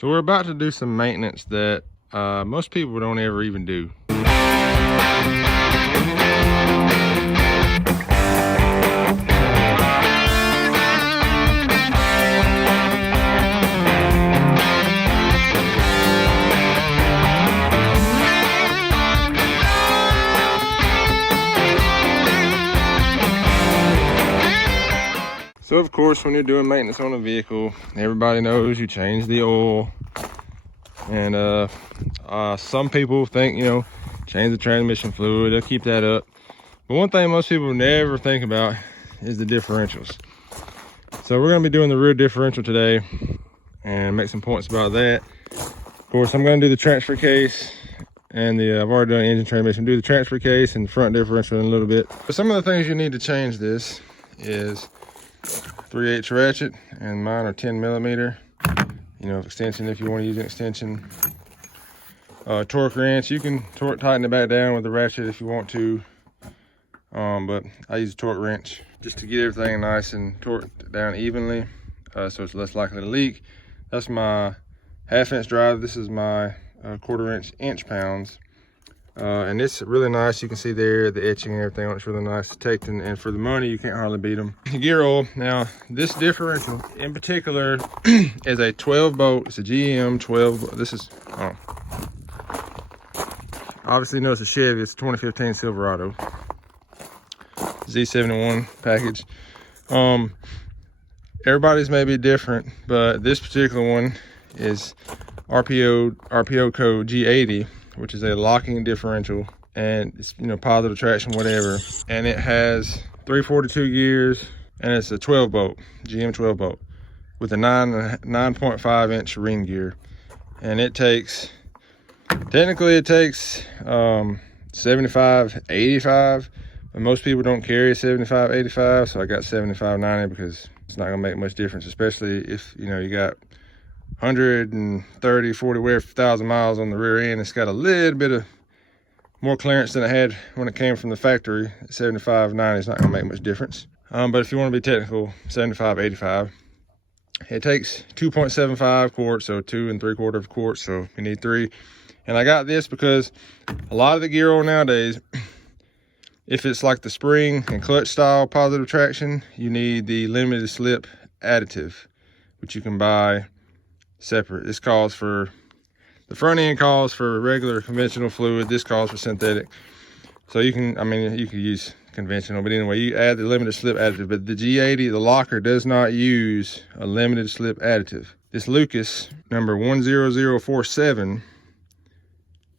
So we're about to do some maintenance that most people don't ever even do. So of course, when you're doing maintenance on a vehicle, everybody knows you change the oil. And some people think, you know, change the transmission fluid, they'll keep that up. But one thing most people never think about is the differentials. So we're gonna be doing the rear differential today and make some points about that. Of course, I'm gonna do the transfer case and I've already done engine transmission, do the transfer case and the front differential in a little bit. But some of the things you need to change this is 3/8 ratchet, and mine are 10 millimeter. You know, extension if you want to use an extension. Torque wrench, you can tighten it back down with the ratchet if you want to. But I use a torque wrench just to get everything nice and torqued down evenly, so it's less likely to leak. That's my 1/2 inch drive. This is my 1/4 inch inch-pounds. And it's really nice. You can see there the etching and everything on it's really nice to take, and for the money you can't hardly beat them. Gear oil. Now this differential in particular is a 12 bolt. It's a GM 12. This is obviously, you know, it's a Chevy. It's a 2015 Silverado Z71 package. Everybody's may be different, but this particular one is RPO code G80, which is a locking differential, and it's, you know, positive traction, whatever. And it has 342 gears, and it's a 12 bolt, GM 12 bolt, with a 9.5 inch ring gear. And it takes, technically it takes 75, 85, but most people don't carry a 75, 85, so I got 75, 90 because it's not gonna make much difference, especially if, you know, you got 130, 40, whatever thousand miles on the rear end. It's got a little bit of more clearance than it had when it came from the factory. 75, 90 is not gonna make much difference. But if you wanna be technical, 75, 85. It takes 2.75 quarts, so 2 3/4 quarts, so you need 3. And I got this because a lot of the gear oil nowadays, if it's like the spring and clutch style positive traction, you need the limited slip additive, which you can buy separate. This calls for, the front end calls for regular conventional fluid. This calls for synthetic. So you can, I mean, you can use conventional, but anyway, you add the limited slip additive. But the G80, the locker, does not use a limited slip additive. This Lucas number 10047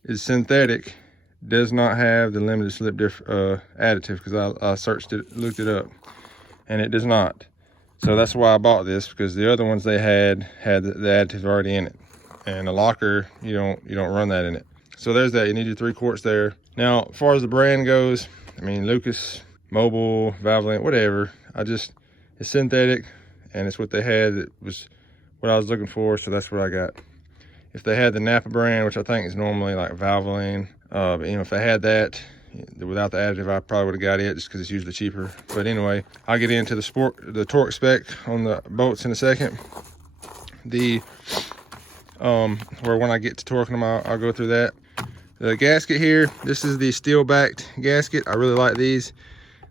is synthetic, does not have the limited slip additive, because I searched it, looked it up, and it does not. So that's why I bought this, because the other ones they had the additive already in it, and a locker, you don't run that in it. So there's that. You need your 3 quarts there. Now, as far as the brand goes, I mean, Lucas, Mobile, Valvoline, whatever. It's synthetic, and it's what they had. It was what I was looking for, so that's what I got. If they had the Napa brand, which I think is normally like Valvoline, but you know, if they had that without the additive, I probably would have got it just because it's usually cheaper. But anyway, I'll get into the torque spec on the bolts in a second. Where when I get to torquing them, I'll go through that. The gasket here, this is the steel backed gasket. I really like these.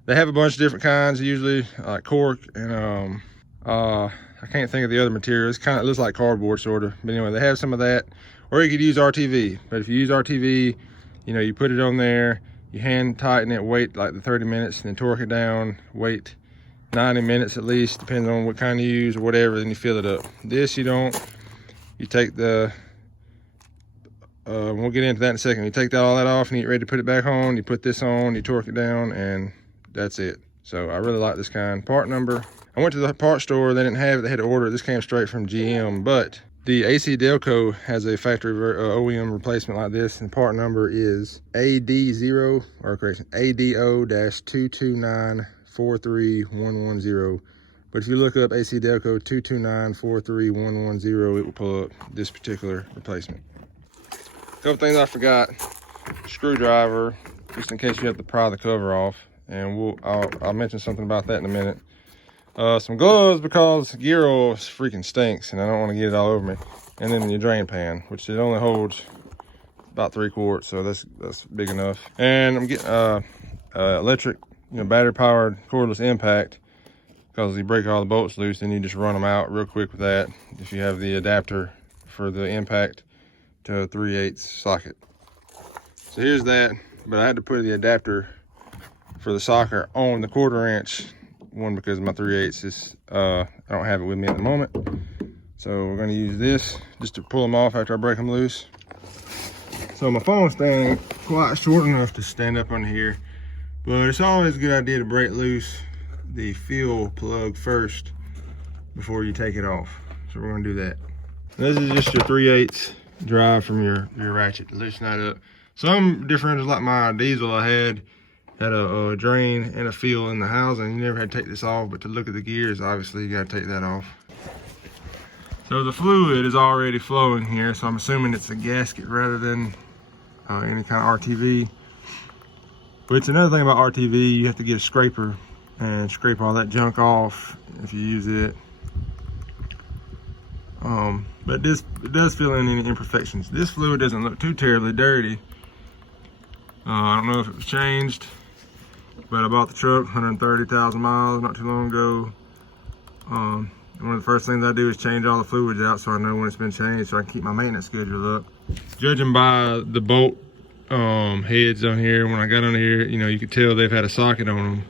They have a bunch of different kinds, usually like cork and I can't think of the other material. It's kind of, it looks like cardboard sort of, but anyway, they have some of that. Or you could use RTV, but if you use RTV, you know, you put it on there, you hand tighten it, wait like the 30 minutes, and then torque it down, wait 90 minutes at least, depends on what kind you use or whatever, then you fill it up. This you don't. You take the, we'll get into that in a second. You take all that off and you get ready to put it back on, you put this on, you torque it down, and that's it. So I really like this kind. Part number, I went to the parts store, they didn't have it, they had to order it. This came straight from GM, but the AC Delco has a factory OEM replacement like this, and part number is AD0, or correction, ADO-229-43110. But if you look up AC Delco 229-43110, it will pull up this particular replacement. A couple things I forgot: screwdriver, just in case you have to pry the cover off, and I'll mention something about that in a minute. Some gloves, because gear oil freaking stinks and I don't want to get it all over me. and then your drain pan, which it only holds about 3 quarts, so that's big enough. And I'm getting electric, battery powered cordless impact, because you break all the bolts loose, then you just run them out real quick with that. If you have the adapter for the impact to a 3/8 socket. So here's that, but I had to put the adapter for the socket on the 1/4 inch one, because my 3/8 is I don't have it with me at the moment. So we're gonna use this just to pull them off after I break them loose. So my phone stand ain't quite short enough to stand up under here, but it's always a good idea to break loose the fuel plug first before you take it off. So we're gonna do that. This is just your 3/8 drive from your ratchet to loosen that up. Some differentials, like my diesel I had a drain and a fuel in the housing. You never had to take this off, but to look at the gears, obviously you gotta take that off. So the fluid is already flowing here, so I'm assuming it's a gasket rather than any kind of RTV. But it's another thing about RTV, you have to get a scraper and scrape all that junk off if you use it. But it does fill in any imperfections. This fluid doesn't look too terribly dirty. I don't know if it was changed, but I bought the truck 130,000 miles not too long ago. One of the first things I do is change all the fluids out, so I know when it's been changed, so I can keep my maintenance schedule up. Judging by the bolt heads on here, when I got on here, you could tell they've had a socket on them.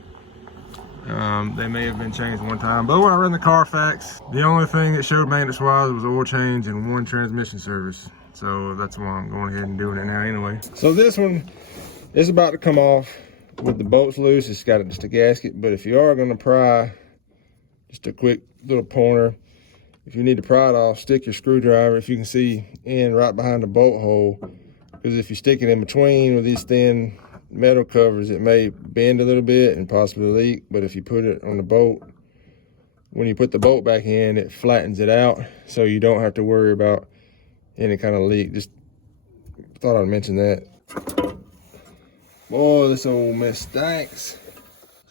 They may have been changed one time, but when I ran the Carfax, the only thing it showed maintenance-wise was oil change and 1 transmission service. So that's why I'm going ahead and doing it now anyway. So this one is about to come off with the bolts loose. It's got just a gasket, but if you are going to pry, just a quick little pointer. If you need to pry it off, stick your screwdriver, if you can see, in right behind the bolt hole, because if you stick it in between with these thin metal covers, it may bend a little bit and possibly leak. But if you put it on the bolt, when you put the bolt back in, it flattens it out, so you don't have to worry about any kind of leak. Just thought I'd mention that. Boy, this old mess stinks.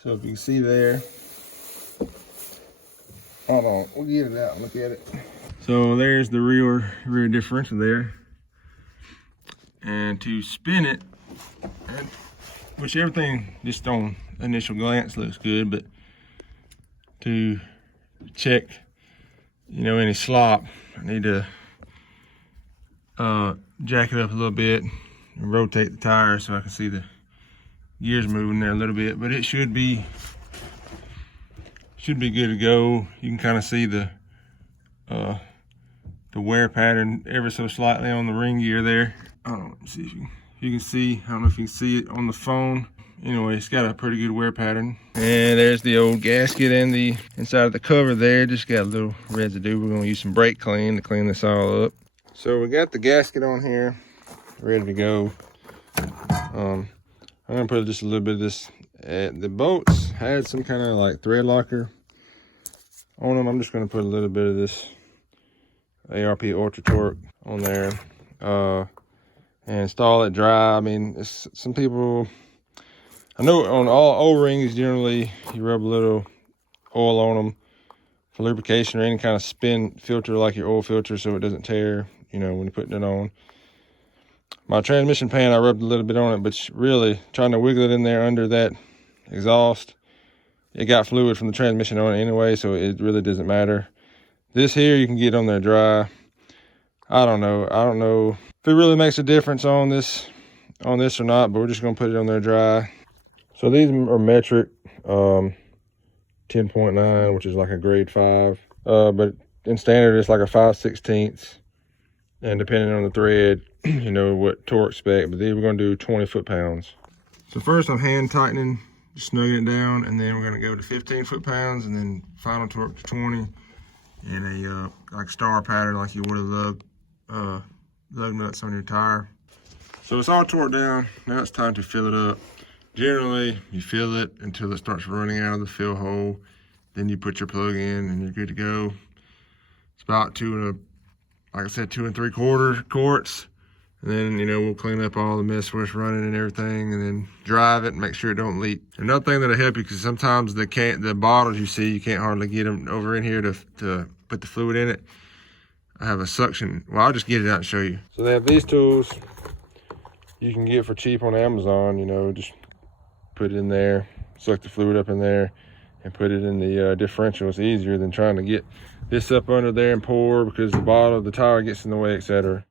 So if you can see there, hold on, we'll get it out and look at it. So there's the rear differential there. And to spin it, which everything just on initial glance looks good, but to check, any slop, I need to jack it up a little bit and rotate the tire so I can see the gears moving there a little bit. But it should be good to go. You can kind of see the wear pattern ever so slightly on the ring gear there. Let me see if you can see. I don't know if you can see it on the phone. Anyway, it's got a pretty good wear pattern. And there's the old gasket and the inside of the cover there. Just got a little residue. We're gonna use some brake clean to clean this all up. So we got the gasket on here, ready to go. I'm gonna put just a little bit of this. The bolts had some kind of like thread locker on them. I'm just gonna put a little bit of this ARP Ultra Torque on there. And install it dry. I mean, some people, I know on all O-rings, generally you rub a little oil on them for lubrication or any kind of spin filter like your oil filter, so it doesn't tear, when you're putting it on. My transmission pan, I rubbed a little bit on it, but really trying to wiggle it in there under that exhaust, it got fluid from the transmission on it anyway, so it really doesn't matter. This here you can get on there dry. I don't know if it really makes a difference on this or not, but we're just gonna put it on there dry. So these are metric 10.9, which is like a grade 5, but in standard it's like a 5/16, and depending on the thread, what torque spec. But then we're gonna do 20 foot-pounds. So first I'm hand tightening, just snugging it down, and then we're gonna go to 15 foot-pounds, and then final torque to 20, and a like star pattern like you would a lug nuts on your tire. So it's all torqued down. Now it's time to fill it up. Generally, you fill it until it starts running out of the fill hole. Then you put your plug in and you're good to go. It's about 2 3/4 quarts. And then, we'll clean up all the mess where it's running and everything, and then drive it and make sure it don't leak. Another thing that'll help you, because sometimes the bottles you see, you can't hardly get them over in here to put the fluid in it. I have a suction. Well, I'll just get it out and show you. So they have these tools you can get for cheap on Amazon. You know, just put it in there, suck the fluid up in there, and put it in the differential. It's easier than trying to get this up under there and pour because the bottom of the tire gets in the way, etc.